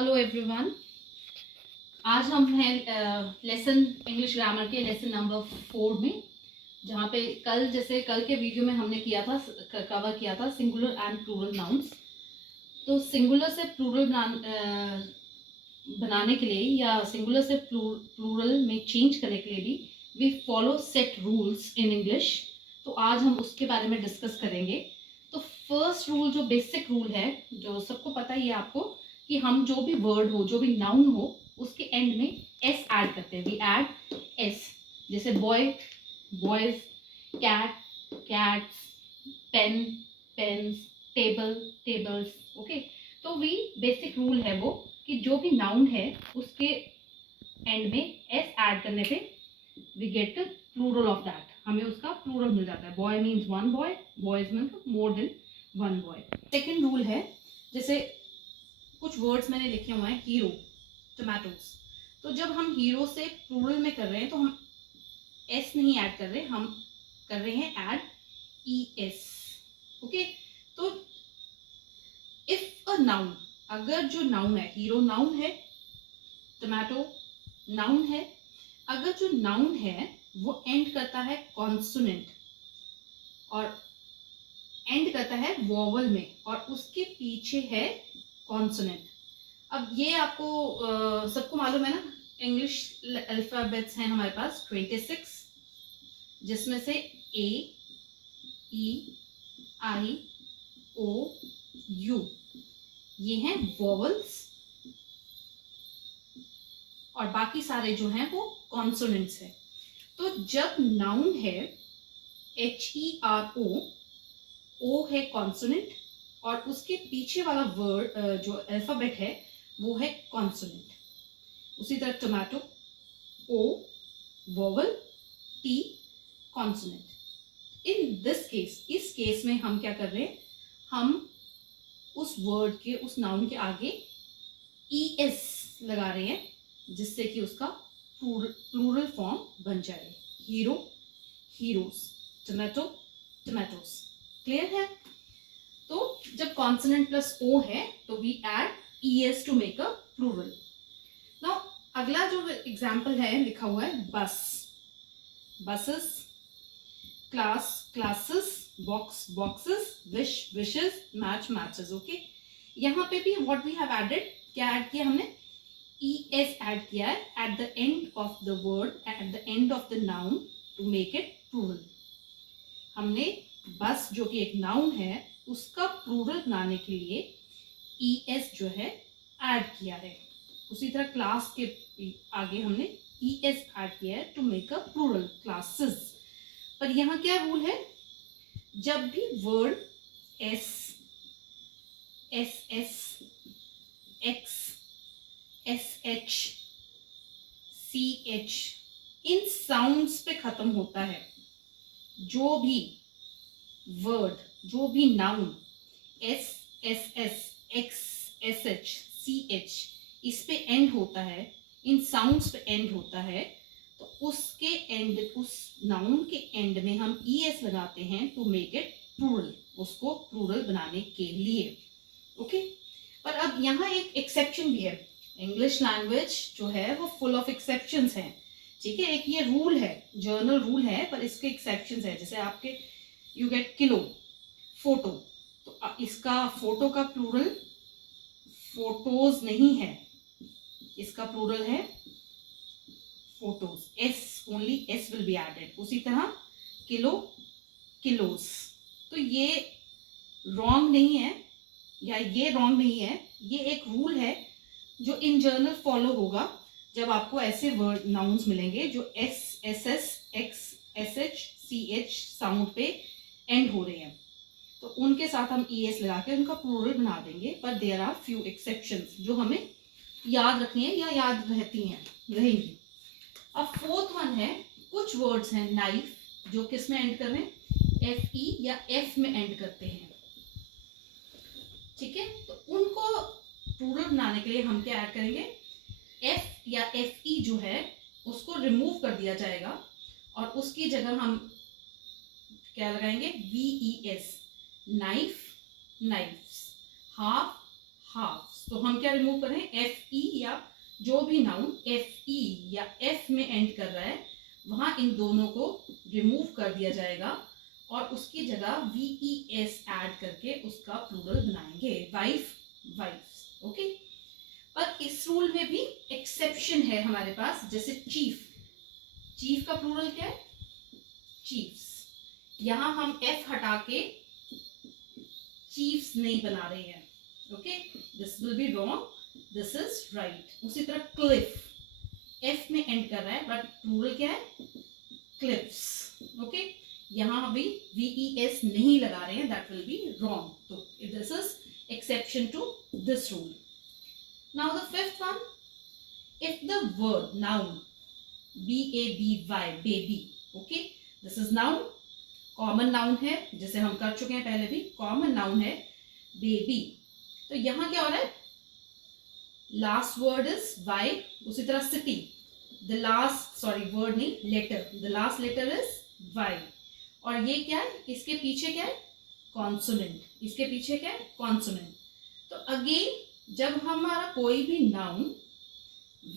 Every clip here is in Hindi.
Hello everyone. आज हम हैं लेसन इंग्लिश ग्रामर के लेसन नंबर 4 में, जहाँ पे कल के वीडियो में हमने कवर किया था सिंगुलर एंड प्लूरल नाउन्स। तो सिंगुलर से प्लूरल बनाने के लिए या सिंगुलर से प्लूरल में चेंज करने के लिए भी we follow set rules in English. तो आज हम उसके बारे में डिस्कस करेंगे। तो फर्स्ट रूल, जो बेसिक रूल है, जो सबको पता ही है आपको, कि हम जो भी वर्ड हो, जो भी नाउन हो, उसके एंड में एस ऐड करते हैं। We add S. जैसे boy, boys; cat, cats; pen, pens; table, tables. Okay. तो वी बेसिक रूल है वो कि जो भी नाउन है उसके एंड में एस ऐड करने पे we get the plural of that, हमें उसका प्लूरल मिल जाता है। Boy means one boy, boys means more than one boy. Second rule है, जैसे कुछ वर्ड्स मैंने लिखे हुए हैं, हीरो, टोमेटोज। तो जब हम हीरो से प्लूरल में कर रहे हैं तो हम एस नहीं ऐड कर रहे, हम कर रहे हैं ऐड ई एस। ओके। तो इफ अ नाउन, अगर जो नाउन है, हीरो नाउन है, टोमेटो नाउन है, अगर जो नाउन है वो एंड करता है कॉन्सोनेंट और एंड करता है वोवल में और उसके पीछे है कॉन्सोनेंट। अब ये आपको सबको मालूम है ना, इंग्लिश अल्फाबेट्स हैं हमारे पास 26, जिसमें से ए, ई, आई, ओ, यू, ये हैं वोवल्स और बाकी सारे जो हैं वो कॉन्सोनेंट्स है। तो जब नाउन है HERO, ओ है कॉन्सोनेंट और उसके पीछे वाला वर्ड जो अल्फाबेट है वो है कॉन्सोनेंट। उसी तरह tomato, O vowel, T consonant. In this case, इस केस में हम क्या कर रहे हैं, हम उस वर्ड के, उस नाउन के आगे ES लगा रहे हैं, जिससे कि उसका प्लूरल फॉर्म बन जाए। Hero, heroes; tomato, tomatoes. Clear है? तो जब कॉन्सोनेंट प्लस ओ है तो we add ES to make a plural. Now अगला जो एग्जाम्पल है लिखा हुआ है, bus, buses; class, classes; box, boxes; wish, wishes; match, matches. Okay. यहाँ पे भी व्हाट वी हैव एडेड, क्या ऐड किया हमने, ES ऐड किया है at the end of the word, at the end of the noun to make it plural. हमने बस, जो कि एक नाउन है, उसका प्लूरल बनाने के लिए ES जो है ऐड किया है। उसी तरह क्लास के आगे हमने ES ऐड किया है to make a plural, classes. पर यहाँ क्या रूल है, जब भी word S, SS, X, SH, CH in sounds पे खत्म होता है, जो भी वर्ड, जो भी noun S, SS, X, SH, CH इस पे एंड होता है, इन साउंड्स पे एंड होता है, तो उसके एंड, उस नाउन के एंड में हम ES लगाते हैं टू मेक इट प्लूरल, उसको प्लूरल बनाने के लिए। ओके। पर अब यहाँ एक एक्सेप्शन भी है। इंग्लिश लैंग्वेज जो है वो फुल ऑफ एक्सेप्शंस हैं। ठीक है, एक ये रूल है, जर्नल रूल है, पर इसके एक्सेप्शंस है। जैसे आपके यू गेट किलो, फोटो, तो इसका फोटो का प्लूरल फोटोज नहीं है, इसका प्लूरल है photos. S, only S will be added. उसी तरह किलो, किलोस। तो ये रॉन्ग नहीं है, या ये रॉन्ग नहीं है, ये एक रूल है जो इन जनरल फॉलो होगा जब आपको ऐसे वर्ड नाउन्स मिलेंगे जो S, SS, X, SH, CH sound पे एंड हो रहे हैं, तो उनके साथ हम ES लगा के उनका प्लूरल बना देंगे। पर देयर आर फ्यू एक्सेप्शंस जो हमें याद रखनी है या याद रहती हैं, रहेंगी। अब फोर्थ वन है, कुछ वर्ड्स हैं नाइफ, जो किस में एंड कर रहे हैं, FE या F में एंड करते हैं। ठीक है, तो उनको प्लूरल बनाने के लिए हम क्या ऐड करेंगे, F या FE जो है उसको रिमूव कर दिया जाएगा और उसकी जगह हम क्या लगाएंगे, VES, knife, knifes; half, halfs; तो हम क्या रिमूव करें, एफ ई या जो भी नाउन एफ ई या एफ में एंड कर रहा है वहां इन दोनों को रिमूव कर दिया जाएगा और उसकी जगह वी ई एस ऐड करके उसका प्लूरल बनाएंगे, वाइफ वाइफ्स। ओके, पर इस रूल में भी एक्सेप्शन है हमारे पास, जैसे चीफ, चीफ का प्लूरल क्या है, चीफ्स। यहां हम एफ हटा के चीफ्स नहीं बना रहे हैं। Okay, this will be wrong, this is right. उसी तरह क्लिफ, एफ में एंड कर रहा है बट प्लूरल क्या है, क्लिफ्स। ओके, यहां अभी VES नहीं लगा रहे हैं, दैट विल बी रॉन्ग। तो this is exception to this rule. Now the fifth one, if the word noun BABY baby, okay, this is noun, common noun है जिसे हम कर चुके हैं पहले भी, कॉमन नाउन है बेबी। तो यहां क्या हो रहा है, लास्ट वर्ड इज वाई, उसी तरह city, the last, sorry word नहीं letter, the last letter is Y. और ये क्या है, इसके पीछे क्या है, कॉन्सोनेंट, इसके पीछे क्या है, कॉन्सोनेंट। तो अगेन जब हमारा कोई भी नाउन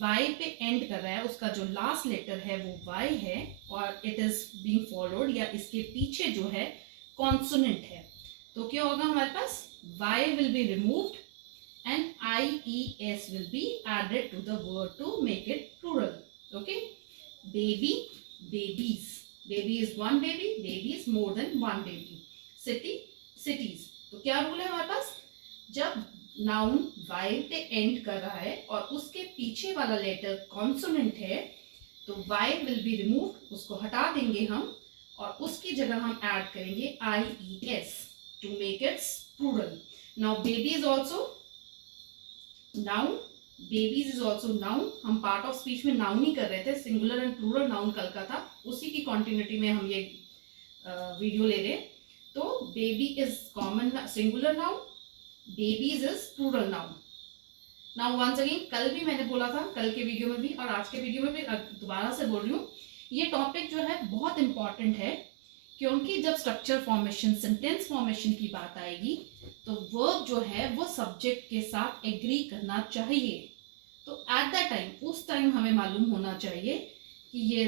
वाई पे एंड कर रहा है, उसका जो लास्ट लेटर है वो वाई है और इट इज बीइंग फॉलोड या इसके पीछे जो है कॉन्सोनेंट है, तो क्या होगा हमारे पास, Y will be removed and IES will be added to the word to make it plural. Okay, baby, babies, baby is one baby, baby is more than one baby, city, cities। तो क्या रूल है हमारे पास, जब नाउन वाई पे एंड कर रहा है और उसके पीछे वाला लेटर कॉन्सोनेंट है तो वाई विल बी रिमूव्ड, उसको हटा देंगे हम और उसकी जगह हम ऐड करेंगे IES to make it plural। Now baby is also noun, babies is also noun. हम पार्ट ऑफ स्पीच में नाउन ही कर रहे थे, सिंगुलर एंड प्लूरल नाउन कल का था, उसी की कॉन्टिन्यूटी में हम ये वीडियो ले रहे। तो baby is common singular noun, babies is plural noun. Now once again, कल भी मैंने बोला था, कल के वीडियो में भी और आज के वीडियो में भी दोबारा से बोल रही हूँ, ये टॉपिक जो है बहुत इंपॉर्टेंट है, क्योंकि जब स्ट्रक्चर फॉर्मेशन, सेंटेंस फॉर्मेशन की बात आएगी तो वर्ब जो है वो सब्जेक्ट के साथ एग्री करना चाहिए। तो एट दैट टाइम, उस टाइम हमें मालूम होना चाहिए कि ये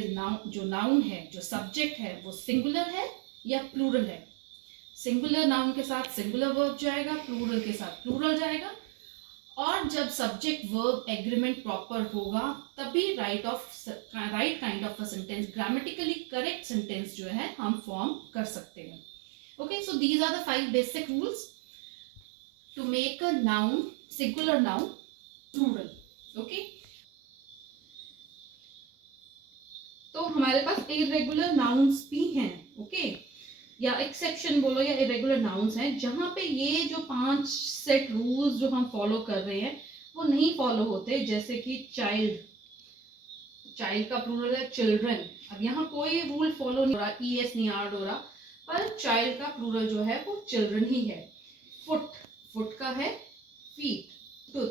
जो नाउन है, जो सब्जेक्ट है वो सिंगुलर है या प्लूरल है। सिंगुलर नाउन के साथ सिंगुलर वर्ब जाएगा, प्लूरल के साथ प्लूरल जाएगा। और जब सब्जेक्ट वर्ब एग्रीमेंट प्रॉपर होगा तभी right kind of a sentence, grammatically correct sentence जो है हम फॉर्म कर सकते हैं। Okay, so these are the 5 basic rules to make a noun, singular noun plural. Okay, तो हमारे पास इरेगुलर नाउन्स भी हैं, ओके, या एक्सेप्शन बोलो या इरेगुलर नाउन्स हैं, जहां पे ये जो 5 सेट रूल्स जो हम फॉलो कर रहे हैं वो नहीं फॉलो होते। जैसे कि चाइल्ड, चाइल्ड का प्लूरल है चिल्ड्रन। अब यहाँ कोई रूल फॉलो नहीं हो रहा, ES नहीं ऐड हो रहा, पर चाइल्ड का प्लूरल जो है वो चिल्ड्रन ही है। फुट, फुट का है फीट, टूथ,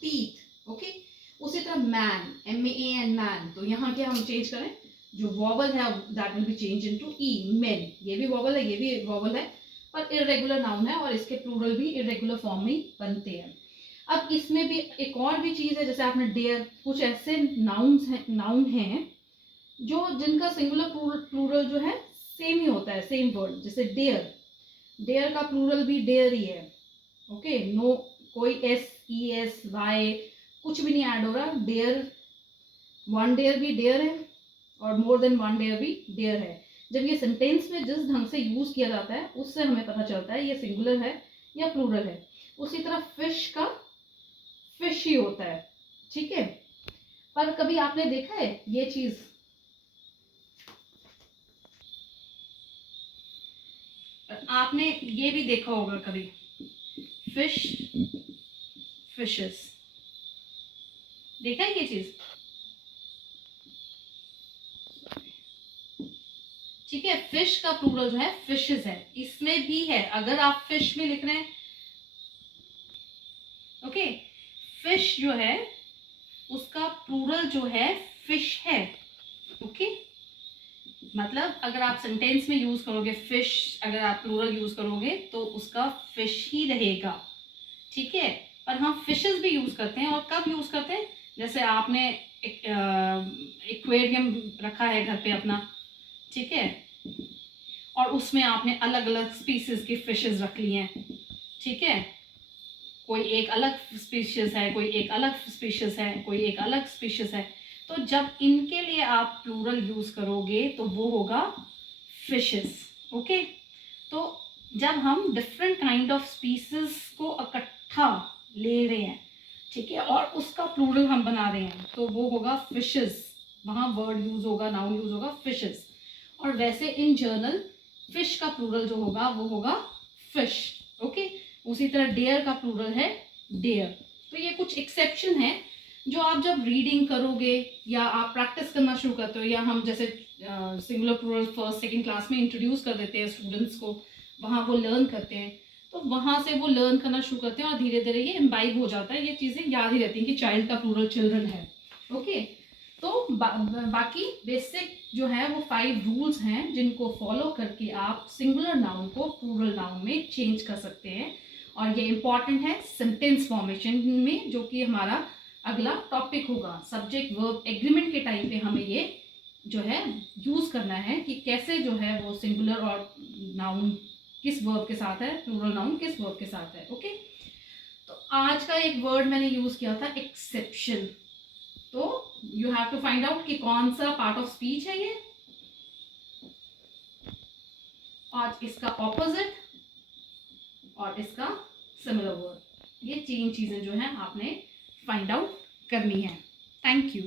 टीथ। ओके, उसी तरह मैन, MAN मैन, तो यहाँ क्या हम चेंज करें, जो वॉवल है that will B change into E, main. ये भी वॉवल है, ये भी वॉवल है, पर इरेगुलर नाउन है और इसके प्लूरल भी इरेगुलर फॉर्म में बनते हैं। अब इसमें भी एक और भी चीज है, जैसे आपने डेयर, कुछ ऐसे नाउन हैं जो जिनका सिंगुलर प्लूरल जो है सेम ही होता है, सेम वर्ड। जैसे डेयर, डेयर का प्लूरल भी डेयर ही है। ओके, नो कोई SESY कुछ भी नहीं ऐड हो रहा, डेयर, वन डेयर भी डेयर है और मोर देन वन डेयर भी डेयर है। जब ये सेंटेंस में जिस ढंग से यूज किया जाता है उससे हमें पता चलता है ये सिंगुलर है या प्लूरल है। उसी तरह फिश का फिश ही होता है, ठीक है। पर कभी आपने देखा है ये चीज, आपने ये भी देखा होगा कभी, फिश, फिशेस, देखा है ये चीज, ठीक है। फिश का प्लूरल जो है फिशेस है, इसमें भी है। अगर आप फिश में लिख रहे हैं, ओके, फिश जो है उसका प्लूरल जो है फिश है। ओके, मतलब अगर आप सेंटेंस में यूज करोगे फिश, अगर आप प्लूरल यूज करोगे तो उसका फिश ही रहेगा, ठीक है। पर हम फिशेस भी यूज़ करते हैं। और कब यूज़ करते हैं, जैसे आपने एक्वेरियम रखा है घर पे अपना, ठीक है, और उसमें आपने अलग अलग स्पीसीज की फिशेस रख ली हैं, ठीक है, कोई एक अलग स्पीशीज है, कोई एक अलग स्पीशीज है, कोई एक अलग स्पीशीज है, तो जब इनके लिए आप प्लूरल यूज करोगे तो वो होगा फिशेस। ओके, तो जब हम डिफरेंट काइंड ऑफ स्पीसीज को इकट्ठा ले रहे हैं, ठीक है, और उसका प्लूरल हम बना रहे हैं, तो वो होगा फिशेस। वहाँ वर्ड यूज होगा, नाउन यूज होगा फिशेस। और वैसे इन जनरल फिश का प्लूरल जो होगा वो होगा फिश। ओके, उसी तरह डेयर का प्लूरल है डेयर। तो ये कुछ एक्सेप्शन है जो आप जब रीडिंग करोगे या आप प्रैक्टिस करना शुरू करते हो, या हम जैसे singular plural first second class में इंट्रोड्यूस कर देते हैं स्टूडेंट्स को, वहाँ वो लर्न करते हैं, तो वहाँ से वो लर्न करना शुरू करते हैं और धीरे धीरे ये इम्बाइब हो जाता है, ये चीज़ें याद ही रहती हैं कि चाइल्ड का प्लूरल चिल्ड्रन है। ओके, तो बाकी बेसिक जो है वो 5 रूल्स हैं जिनको फॉलो करके आप सिंगुलर नाउन को प्लूरल नाउन में चेंज कर सकते हैं। और ये इंपॉर्टेंट है सेंटेंस फॉर्मेशन में, जो कि हमारा अगला टॉपिक होगा। सब्जेक्ट वर्ब एग्रीमेंट के टाइम पे हमें ये जो है यूज करना है कि कैसे जो है वो सिंगुलर और नाउन किस वर्ब के साथ है, प्लूरल नाउन किस वर्ब के साथ है। ओके, तो आज का एक वर्ड मैंने यूज किया था एक्सेप्शन। तो you have to find out कि कौन सा पार्ट ऑफ स्पीच है ये, और इसका ऑपोजिट और इसका सिमिलर वर्ड। ये 3 चीजें जो है आपने फाइंड आउट करनी है। Thank you.